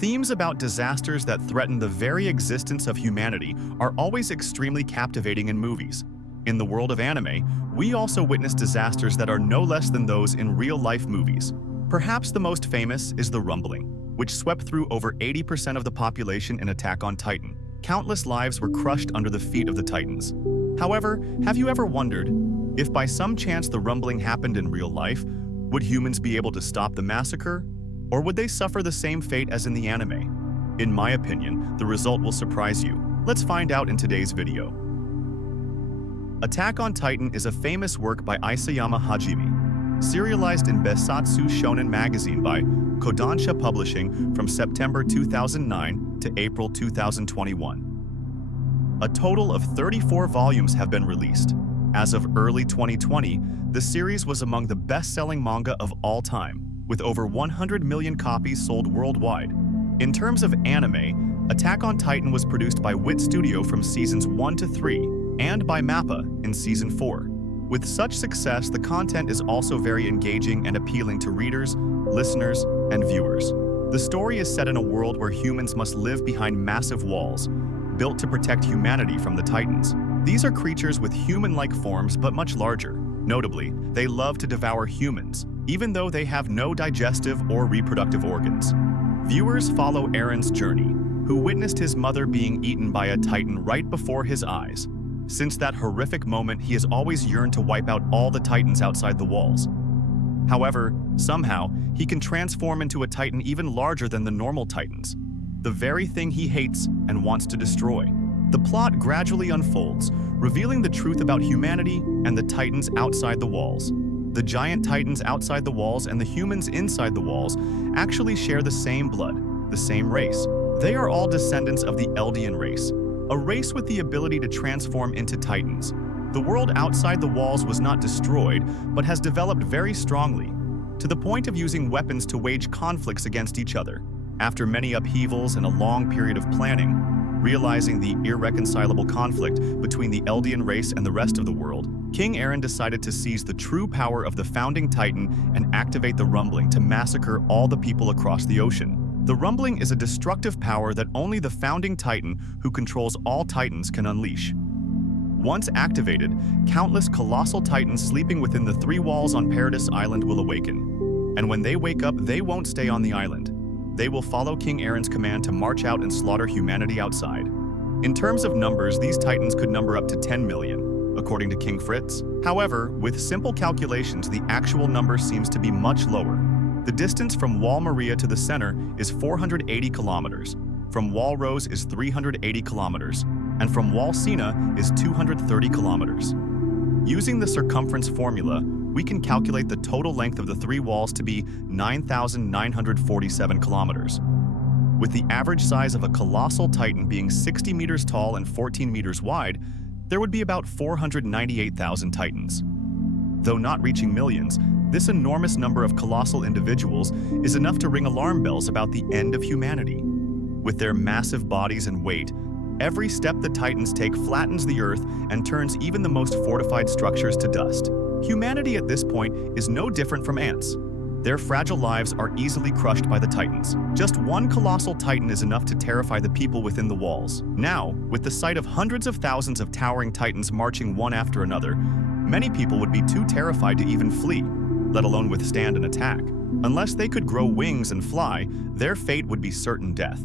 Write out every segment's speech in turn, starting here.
Themes about disasters that threaten the very existence of humanity are always extremely captivating in movies. In the world of anime, we also witness disasters that are no less than those in real-life movies. Perhaps the most famous is the Rumbling, which swept through over 80% of the population in Attack on Titan. Countless lives were crushed under the feet of the Titans. However, have you ever wondered, if by some chance the Rumbling happened in real life, would humans be able to stop the massacre? Or would they suffer the same fate as in the anime? In my opinion, the result will surprise you. Let's find out in today's video. Attack on Titan is a famous work by Isayama Hajime, serialized in Besatsu Shonen magazine by Kodansha Publishing from September 2009 to April 2021. A total of 34 volumes have been released. As of early 2020, the series was among the best-selling manga of all time, with over 100 million copies sold worldwide. In terms of anime, Attack on Titan was produced by Wit Studio from seasons 1 to 3 and by MAPPA in season 4. With such success, the content is also very engaging and appealing to readers, listeners, and viewers. The story is set in a world where humans must live behind massive walls, built to protect humanity from the Titans. These are creatures with human-like forms but much larger. Notably, they love to devour humans, even though they have no digestive or reproductive organs. Viewers follow Eren's journey, who witnessed his mother being eaten by a Titan right before his eyes. Since that horrific moment, he has always yearned to wipe out all the Titans outside the walls. However, somehow, he can transform into a Titan even larger than the normal Titans, the very thing he hates and wants to destroy. The plot gradually unfolds, revealing the truth about humanity and the Titans outside the walls. The giant Titans outside the walls and the humans inside the walls actually share the same blood, the same race. They are all descendants of the Eldian race, a race with the ability to transform into Titans. The world outside the walls was not destroyed, but has developed very strongly, to the point of using weapons to wage conflicts against each other. After many upheavals and a long period of planning, realizing the irreconcilable conflict between the Eldian race and the rest of the world, King Eren decided to seize the true power of the founding Titan and activate the Rumbling to massacre all the people across the ocean. The Rumbling is a destructive power that only the founding Titan, who controls all Titans, can unleash. Once activated, countless colossal Titans sleeping within the 3 walls on Paradise Island will awaken. And when they wake up, they won't stay on the island. They will follow King Eren's command to march out and slaughter humanity outside. In terms of numbers, these Titans could number up to 10 million, according to King Fritz. However, with simple calculations, the actual number seems to be much lower. The distance from Wall Maria to the center is 480 kilometers, from Wall Rose is 380 kilometers, and from Wall Sina is 230 kilometers. Using the circumference formula, we can calculate the total length of the 3 walls to be 9,947 kilometers. With the average size of a colossal Titan being 60 meters tall and 14 meters wide, there would be about 498,000 Titans. Though not reaching millions, this enormous number of colossal individuals is enough to ring alarm bells about the end of humanity. With their massive bodies and weight, every step the Titans take flattens the earth and turns even the most fortified structures to dust. Humanity at this point is no different from ants. Their fragile lives are easily crushed by the Titans. Just one colossal Titan is enough to terrify the people within the walls. Now, with the sight of hundreds of thousands of towering Titans marching one after another, many people would be too terrified to even flee, let alone withstand an attack. Unless they could grow wings and fly, their fate would be certain death.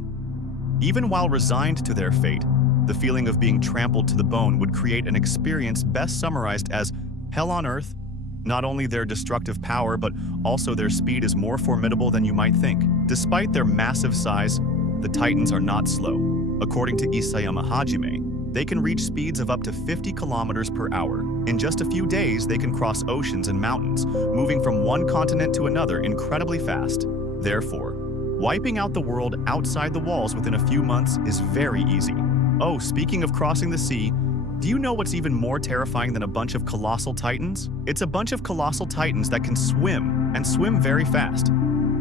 Even while resigned to their fate, the feeling of being trampled to the bone would create an experience best summarized as hell on earth. Not only their destructive power, but also their speed is more formidable than you might think. Despite their massive size, the Titans are not slow. According to Isayama Hajime, they can reach speeds of up to 50 kilometers per hour. In just a few days, they can cross oceans and mountains, moving from one continent to another incredibly fast. Therefore, wiping out the world outside the walls within a few months is very easy. Oh, speaking of crossing the sea, do you know what's even more terrifying than a bunch of colossal Titans? It's a bunch of colossal Titans that can swim, and swim very fast.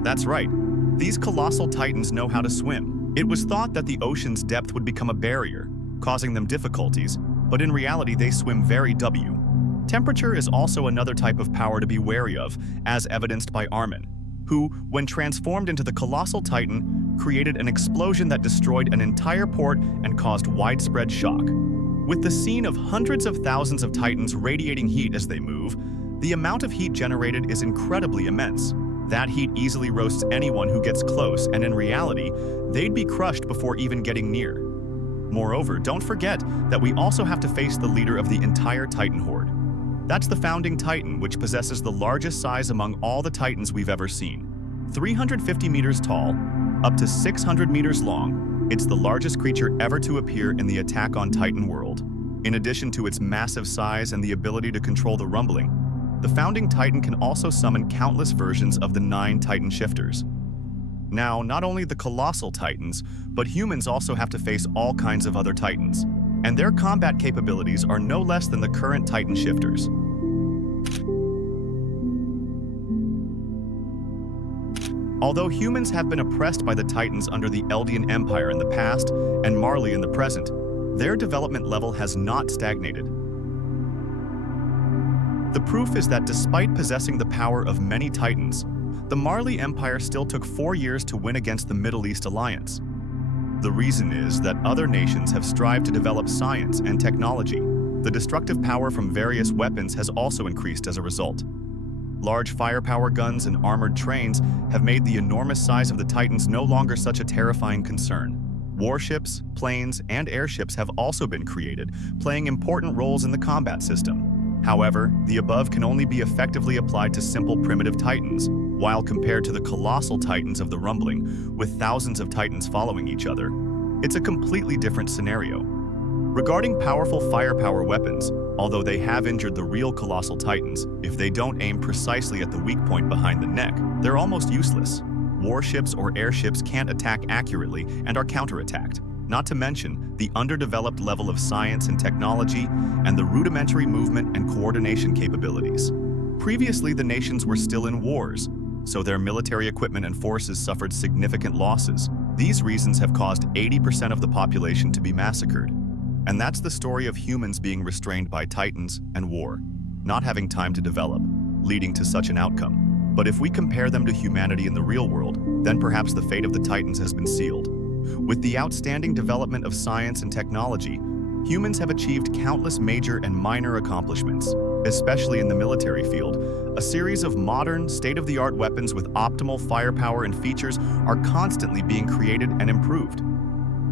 That's right, these colossal Titans know how to swim. It was thought that the ocean's depth would become a barrier, causing them difficulties, but in reality they swim very W. Temperature is also another type of power to be wary of, as evidenced by Armin, who, when transformed into the colossal Titan, created an explosion that destroyed an entire port and caused widespread shock. With the scene of hundreds of thousands of Titans radiating heat as they move, the amount of heat generated is incredibly immense. That heat easily roasts anyone who gets close, and in reality, they'd be crushed before even getting near. Moreover, don't forget that we also have to face the leader of the entire Titan horde. That's the founding Titan, which possesses the largest size among all the Titans we've ever seen. 350 meters tall, up to 600 meters long, it's the largest creature ever to appear in the Attack on Titan world. In addition to its massive size and the ability to control the rumbling, the founding Titan can also summon countless versions of the 9 Titan shifters. Now, not only the colossal Titans, but humans also have to face all kinds of other Titans, and their combat capabilities are no less than the current Titan shifters. Although humans have been oppressed by the Titans under the Eldian Empire in the past and Marley in the present, their development level has not stagnated. The proof is that despite possessing the power of many Titans, the Marley Empire still took 4 years to win against the Middle East Alliance. The reason is that other nations have strived to develop science and technology. The destructive power from various weapons has also increased as a result. Large firepower guns and armored trains have made the enormous size of the Titans no longer such a terrifying concern. Warships, planes, and airships have also been created, playing important roles in the combat system. However, the above can only be effectively applied to simple primitive Titans, while compared to the colossal Titans of the rumbling, with thousands of Titans following each other, it's a completely different scenario. Regarding powerful firepower weapons, although they have injured the real colossal Titans, if they don't aim precisely at the weak point behind the neck, they're almost useless. Warships or airships can't attack accurately and are counterattacked, not to mention the underdeveloped level of science and technology and the rudimentary movement and coordination capabilities. Previously, the nations were still in wars, so their military equipment and forces suffered significant losses. These reasons have caused 80% of the population to be massacred. And that's the story of humans being restrained by Titans and war, not having time to develop, leading to such an outcome. But if we compare them to humanity in the real world, then perhaps the fate of the Titans has been sealed. With the outstanding development of science and technology, humans have achieved countless major and minor accomplishments, especially in the military field. A series of modern, state-of-the-art weapons with optimal firepower and features are constantly being created and improved.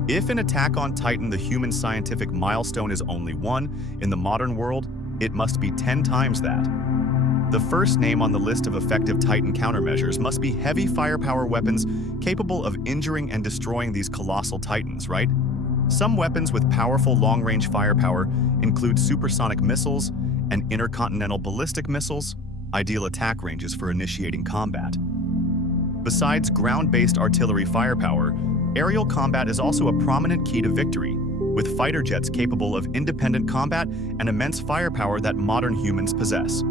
If in Attack on Titan the human scientific milestone is only 1, in the modern world, it must be 10 times that. The first name on the list of effective Titan countermeasures must be heavy firepower weapons capable of injuring and destroying these colossal Titans, right? Some weapons with powerful long-range firepower include supersonic missiles and intercontinental ballistic missiles, ideal attack ranges for initiating combat. Besides ground-based artillery firepower, aerial combat is also a prominent key to victory, with fighter jets capable of independent combat and immense firepower that modern humans possess.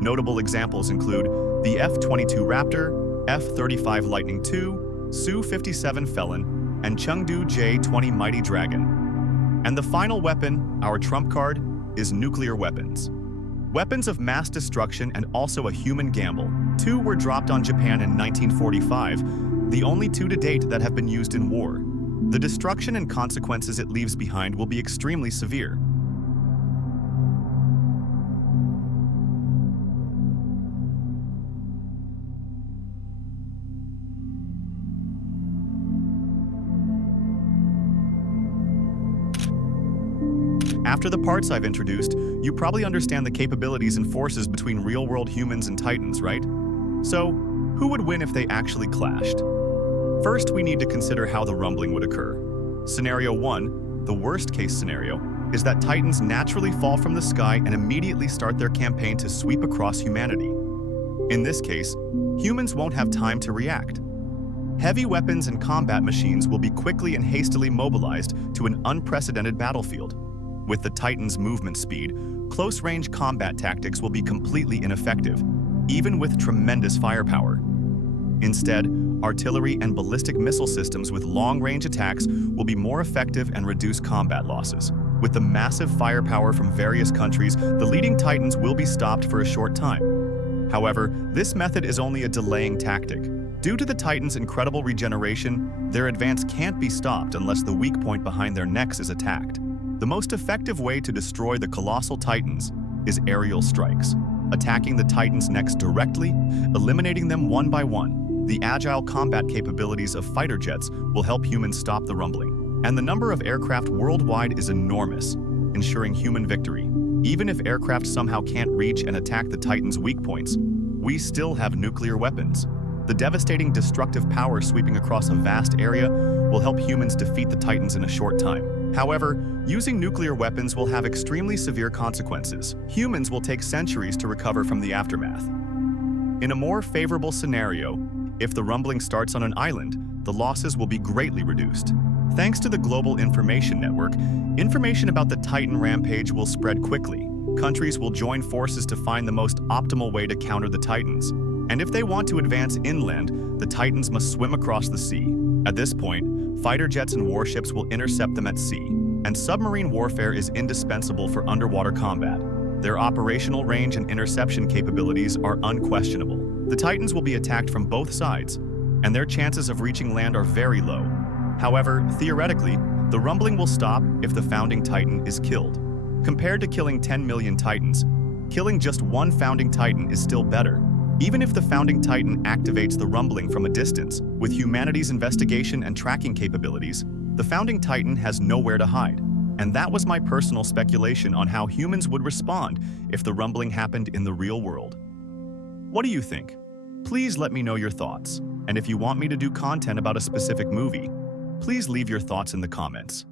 Notable examples include the F-22 Raptor, F-35 Lightning II, Su-57 Felon, and Chengdu J-20 Mighty Dragon. And the final weapon, our trump card, is nuclear weapons. Weapons of mass destruction and also a human gamble. 2 were dropped on Japan in 1945, the only 2 to date that have been used in war. The destruction and consequences it leaves behind will be extremely severe. After the parts I've introduced, you probably understand the capabilities and forces between real-world humans and Titans, right? So, who would win if they actually clashed? First, we need to consider how the rumbling would occur. Scenario 1, the worst-case scenario, is that Titans naturally fall from the sky and immediately start their campaign to sweep across humanity. In this case, humans won't have time to react. Heavy weapons and combat machines will be quickly and hastily mobilized to an unprecedented battlefield. With the Titan's movement speed, close-range combat tactics will be completely ineffective, even with tremendous firepower. Instead, artillery and ballistic missile systems with long-range attacks will be more effective and reduce combat losses. With the massive firepower from various countries, the leading Titans will be stopped for a short time. However, this method is only a delaying tactic. Due to the Titans' incredible regeneration, their advance can't be stopped unless the weak point behind their necks is attacked. The most effective way to destroy the colossal Titans is aerial strikes, attacking the Titans' necks directly, eliminating them one by one. The agile combat capabilities of fighter jets will help humans stop the rumbling, and the number of aircraft worldwide is enormous, ensuring human victory. Even if aircraft somehow can't reach and attack the Titans' weak points, we still have nuclear weapons. The devastating destructive power sweeping across a vast area will help humans defeat the Titans in a short time. However, using nuclear weapons will have extremely severe consequences. Humans will take centuries to recover from the aftermath. In a more favorable scenario, if the rumbling starts on an island, the losses will be greatly reduced. Thanks to the global information network, information about the Titan rampage will spread quickly. Countries will join forces to find the most optimal way to counter the Titans. And if they want to advance inland, the Titans must swim across the sea. At this point, fighter jets and warships will intercept them at sea, and submarine warfare is indispensable for underwater combat. Their operational range and interception capabilities are unquestionable. The Titans will be attacked from both sides, and their chances of reaching land are very low. However, theoretically, the rumbling will stop if the founding Titan is killed. Compared to killing 10 million Titans, killing just one founding Titan is still better. Even if the founding Titan activates the rumbling from a distance, with humanity's investigation and tracking capabilities, the founding Titan has nowhere to hide. And that was my personal speculation on how humans would respond if the rumbling happened in the real world. What do you think? Please let me know your thoughts. And if you want me to do content about a specific movie, please leave your thoughts in the comments.